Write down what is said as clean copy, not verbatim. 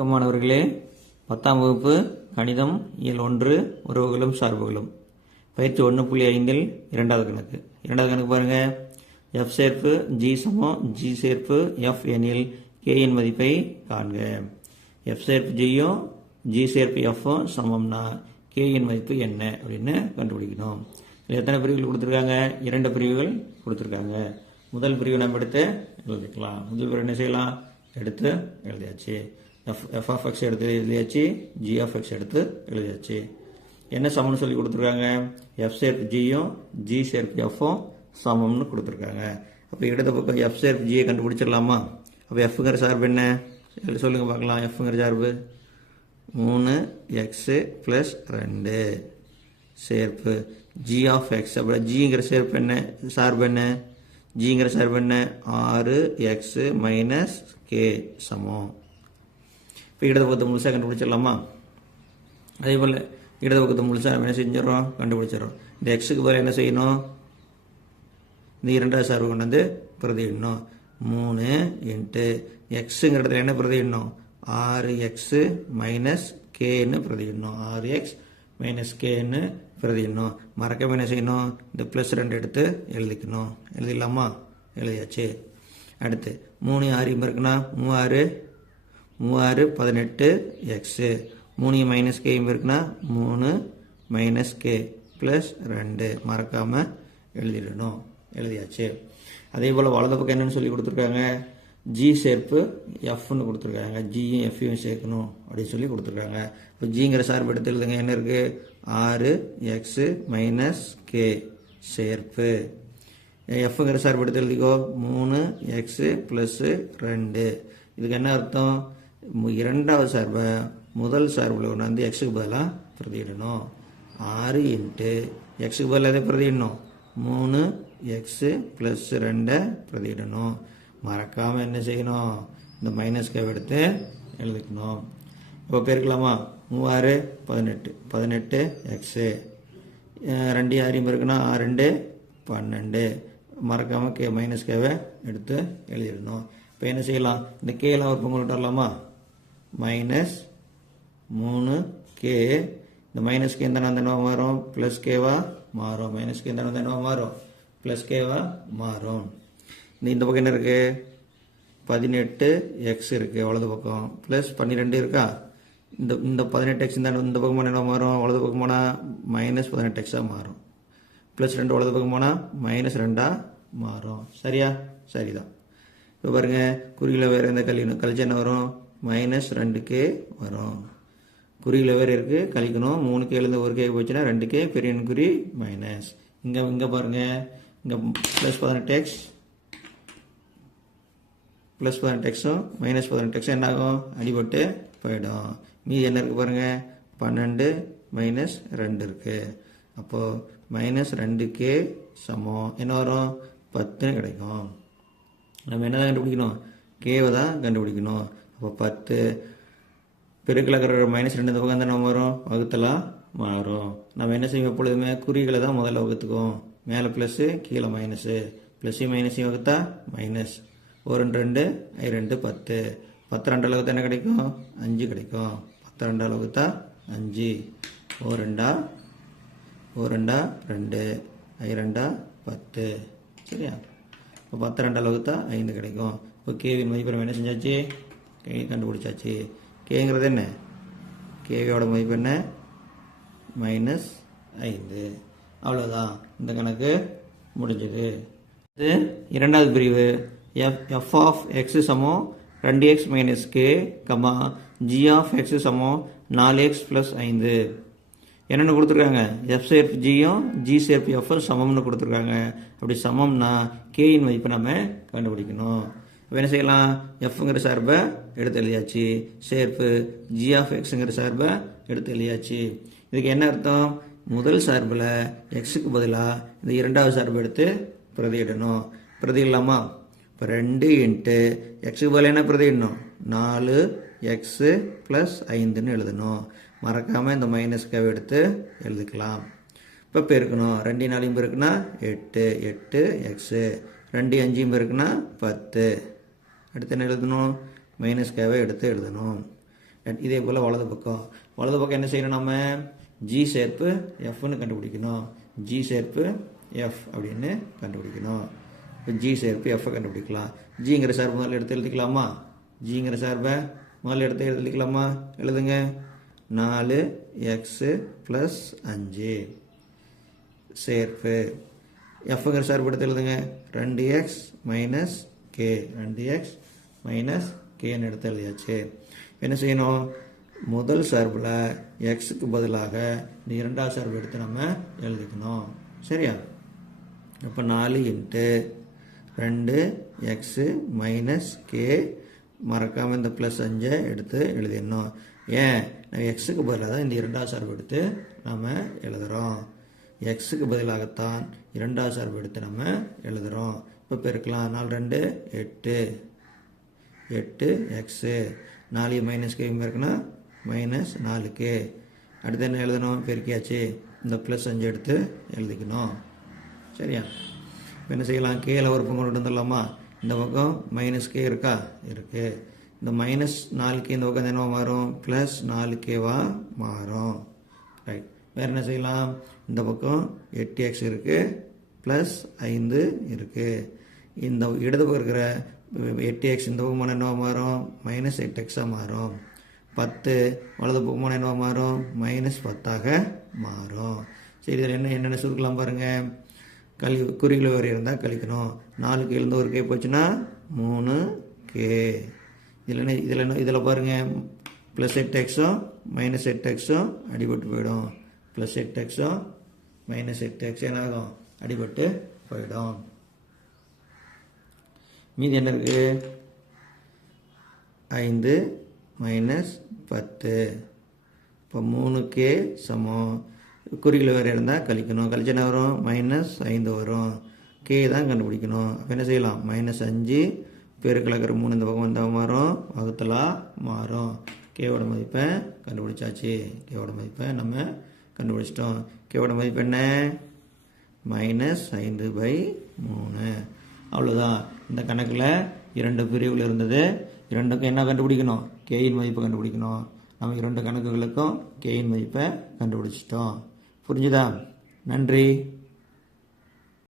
மாணவர்களே, 10ஆம் வகுப்பு கணிதம் இயல் 1 உறவுகளும் சார்புகளும் பயிற்சி 1.5 இரண்டாவது கணக்கு பாருங்க. எஃப் சேர்ப்பு ஜி சமம் ஜி சேர்ப்பு எஃப் எனில் கே இன் மதிப்பை காண்க. எஃப் சேர்ப்பு ஜியும் ஜி சேர்ப்பு எஃப்பும் சமம்னா கே இன் மதிப்பு என்ன அப்படின்னு கண்டுபிடிக்கணும். எத்தனை பிரிவுகள் கொடுத்துருக்காங்க? 2 பிரிவுகள் கொடுத்துருக்காங்க. முதல் பிரிவு நம்ம எடுத்து எழுதிக்கலாம். முதல் பிரிவு என்ன செய்யலாம்? எடுத்து எழுதியாச்சு. எஃப் ஆஃப் எக்ஸ் எடுத்து எழுதியாச்சு, ஜி ஆஃப் எக்ஸ் எடுத்து எழுதியாச்சு. என்ன சமம்னு சொல்லி கொடுத்துருக்காங்க? எஃப் சேர்ப்பு ஜியும் ஜி சேர்ப்பு எஃப்பும் சமம்னு கொடுத்துருக்காங்க. அப்போ இடது பக்கம் எஃப் சேர்ப்பு ஜியை கண்டுபிடிச்சிடலாமா? அப்போ எஃப்ங்கிற சார்பு என்ன சொல்லுங்க பார்க்கலாம். எஃப்ங்கிற சார்பு 3x + 2 சேர்ப்பு ஜி ஆஃப் எக்ஸ். அப்புறம் ஜிங்கிற சேர்ப்பு என்ன சார்பு என்ன? ஜிங்கிற சார்பு என்ன? 6x - k சமம். இப்போ இடது பக்கத்தை முழுசாக கண்டுபிடிச்சிடலாமா? அதே போல் இடது பக்கத்தை முழுசாக நம்ம என்ன செஞ்சிடறோம்? கண்டுபிடிச்சிடறோம். இந்த எக்ஸுக்கு பதில் என்ன செய்யணும்? இந்த இரண்டாவது சார்பு கொண்டு வந்து பிரதியிடணும். 3 × எக்ஸுங்கிற இடத்துல என்ன பிரதியிடணும்? 6x - kன்னு பிரதியிடணும். 6x - kன்னு பிரதியிடணும். மறக்காம என்ன செய்யணும்? இந்த +2 எடுத்து எழுதிக்கணும். எழுதிடலாமா? எழுதியாச்சு. அடுத்து 3 6 இருக்குன்னா 3 6 18x. 3 - k இருக்குன்னா 3 - k + 2 மறக்காமல் எழுதிடணும். எழுதியாச்சு. அதே போல் வலது பக்கம் என்னென்னு சொல்லி கொடுத்துருக்காங்க? ஜி சேர்ப்பு எஃப்னு கொடுத்துருக்காங்க. ஜியும் எஃப்யும் சேர்க்கணும் அப்படின்னு சொல்லி கொடுத்துருக்காங்க. இப்போ ஜிங்கிற சார்பு எடுத்து எழுதுங்க. என்ன இருக்குது? 6x - k சேர்ப்பு எஃப்ங்கிற சார்பு எடுத்து எழுதிக்கோ. 3x + 2. இதுக்கு என்ன அர்த்தம்? இரண்டாவது சார்பை முதல் சார்பில் ஒன்று வந்து எக்ஸுக்கு பதிலாக பிரதியிடணும். 6 × எக்ஸுக்கு பதிலாக எதை பிரதியிடணும்? 3x + 2 பிரதியிடணும். மறக்காமல் என்ன செய்யணும்? இந்த -k எடுத்து எழுதிக்கணும். இப்போ பெருக்கலாமா? 3 6 18x. 2 6 இருக்குன்னா 6 12. மறக்காமல் -kவை எடுத்து எழுதிடணும். இப்போ என்ன செய்யலாம்? இந்த கேலாம் ஒரு பொங்கல் விட்டுறலாமா? -3k. இந்த -k எந்த என்னவா மாறும்? +kவா மாறும். -k எந்த என்னவா மாறும்? +kவா மாறும். இந்த பக்கம் என்ன இருக்குது? 18x இருக்குது வலது பக்கம். +12 இருக்கா? இந்த 18x இந்த பக்கம் என்ன மாறும்? வலது பக்கம் போனால் -18xாக மாறும். +2 வலது பக்கம் போனால் -2ஆக மாறும். சரியா? சரிதான். இப்போ பாருங்கள், குறியில் வேறு எந்த கழிச்சு என்ன வரும்? -2k வரும். குறியில் வேறு இருக்குது, கழிக்கணும். 3kலேருந்து 1k போச்சுன்னா 2k, பெரிய குறி மைனஸ். இங்கே பாருங்கள், இங்கே +18x +18xும் -18xும் என்ன ஆகும்? அடிபட்டு போயிடும். மீதி என்ன இருக்குது பாருங்கள்? 12 - 2 இருக்குது. அப்போது -2k சமம் என்ன வரும்? 10 கிடைக்கும். நம்ம என்ன தான் கண்டுபிடிக்கணும்? கேவை தான் கண்டுபிடிக்கணும். அப்போ 10 பெருக்கில் இருக்கிற -2 இந்த பக்கம் தான் நம்ம வரும், வகுத்தலாம் மாறும். நம்ம என்ன செய்வோம்? எப்பொழுதுமே குறிகளை தான் முதல்ல வகுத்துக்குவோம். மேலே ப்ளஸ்ஸு, கீழே மைனஸு. ப்ளஸ்ஸையும் மைனஸையும் வகுத்தா -. 1 2 2 10. 10 2 வகுத்தா என்ன கிடைக்கும்? 5 கிடைக்கும். 10 2 வகுத்தா 5. 1 2 2 2 10. சரியா? இப்போ 10 2 வகுத்தா 5 கிடைக்கும். இப்போ கேவின் மதிப்பு நம்ம என்ன செஞ்சாச்சு? கண்டுபிடிச்சாச்சு. கேங்கிறது என்ன? கேவியோட மதிப்பு என்ன? -5. அவ்வளோதான். இந்த கணக்கு முடிஞ்சது. இது இரண்டாவது பிரிவு. எஃப் ஆஃப் எக்ஸ் சமம் 2x - k, G of X சமம் 4x + 5. என்னென்னு கொடுத்துருக்காங்க? எஃப் சேர்ப்பு ஜியும் ஜி சேர்ப்பு எஃப்பும் சமம்னு கொடுத்துருக்காங்க. அப்படி சமம்னா கேயின் மதிப்பை நம்ம கண்டுபிடிக்கணும். இப்போ என்ன செய்யலாம்? எஃப்ங்கிற சார்பை எடுத்து எழுதியாச்சு. சேர்ப்பு ஜி ஆஃப் எக்ஸுங்கிற சார்பை எடுத்து எழுதியாச்சு. இதுக்கு என்ன அர்த்தம்? முதல் சார்பில் எக்ஸுக்கு பதிலாக இந்த இரண்டாவது சார்பை எடுத்து பிரதியிடணும். பிரதியிடலாமா? இப்போ 2 × எக்ஸுக்கு பதிலாக என்ன பிரதியிடணும்? 4x + 5ன்னு எழுதணும். மறக்காமல் இந்த -kவை எடுத்து எழுதிக்கலாம். இப்போ பெருக்கணும். 2 4 பெருக்குன்னா 8 8x. 2 5 பெருக்குன்னா 10. அடுத்து என்ன எழுதணும்? -kவை எடுத்து எழுதணும். இதே போல் வலது பக்கம் என்ன செய்யணும் நம்ம ஜி சேர்ப்பு எஃப்னு கண்டுபிடிக்கணும். ஜி சேர்ப்பு எஃப் அப்படின்னு கண்டுபிடிக்கணும். இப்போ ஜி சேர்ப்பு எஃப்பை கண்டுபிடிக்கலாம். ஜிங்கிற சார்பு முதல்ல எடுத்து எழுதிக்கலாமா? ஜிங்கிற சார்பை முதல்ல எடுத்து எழுதிக்கலாமா? எழுதுங்க. 4x + 5 சேர்ப்பு எஃப்ங்கிற சார்பு எடுத்து எழுதுங்க. 2x - k 2x - kன்னு எடுத்து எழுதியாச்சு. என்ன செய்யணும்? முதல் சார்பில் எக்ஸுக்கு பதிலாக இந்த இரண்டாவது சார்பு எடுத்து நம்ம எழுதிக்கணும். சரியா? அப்போ 4 × 2x - k மறக்காமல் இந்த +5 எடுத்து எழுதிடணும். ஏன்? நம்ம எக்ஸுக்கு பதிலாக தான் இந்த இரண்டாவது சார்பு எடுத்து நம்ம எழுதுகிறோம். எக்ஸுக்கு பதிலாகத்தான் இரண்டாவது சார்பு எடுத்து நம்ம எழுதுகிறோம். இப்போ பெருக்கலாம். 4 2 8 8x 4 - k இருக்குன்னா -4k. அடுத்து என்ன எழுதணும்? பெருக்கியாச்சு. இந்த +5 எடுத்து எழுதிக்கணும். சரியா? இப்போ என்ன செய்யலாம்? கேல ஒரு பக்கம் கொண்டு வந்துடலாமா? இந்த பக்கம் -k இருக்கா? இருக்குது. இந்த -4k இந்த பக்கம் என்ன மாறும்? +4kவா மாறும். ரைட். வேறு என்ன செய்யலாம்? இந்த பக்கம் 8x இருக்குது, +5 இருக்குது. இந்த இடது பக்கம் இருக்கிற 8x இந்த பக்கம் என்னவா மாறும்? -8xஆக மாறும். 10 வலது பக்கம் என்னவா மாறும்? -10ஆக மாறும். சரி, இதில் என்னென்ன சுருக்கலாம் பாருங்கள். குறிகள் வரை இருந்தால் கழிக்கணும். 4k இருந்து ஒரு k போச்சுன்னா 3k. இதில் பாருங்கள், +8xம் -8xம் அடிபட்டு போயிடும். +8xம் -8x என்னாகும்? அடிபட்டு போயிடும். மீதி என்ன இருக்குது? 5 - 10. இப்போ 3k சமம். குறிகள் வேறு இருந்தால் கழிக்கணும். கழிச்சு என்ன வரும்? -5 வரும். k தான் கண்டுபிடிக்கணும். அப்போ என்ன செய்யலாம்? -5 பெருக்கலக்கிற 3 இந்த பக்கம் வந்தால் மாறும், வகுத்தலா மாறும். கேவோட மதிப்பை கண்டுபிடிச்சாச்சு. கேவோட மதிப்பை நம்ம கண்டுபிடிச்சிட்டோம். கேவோட மதிப்பு என்ன? -5/3. அவ்வளோதான். இந்த கணக்கில் 2 பிரிவுகள் இருந்தது. இரண்டுக்கும் என்ன கண்டுபிடிக்கணும்? கேயின் மதிப்பை கண்டுபிடிக்கணும். நம்ம 2 கணக்குகளுக்கும் கேயின் மதிப்பை கண்டுபிடிச்சிட்டோம். புரிஞ்சுதா? நன்றி.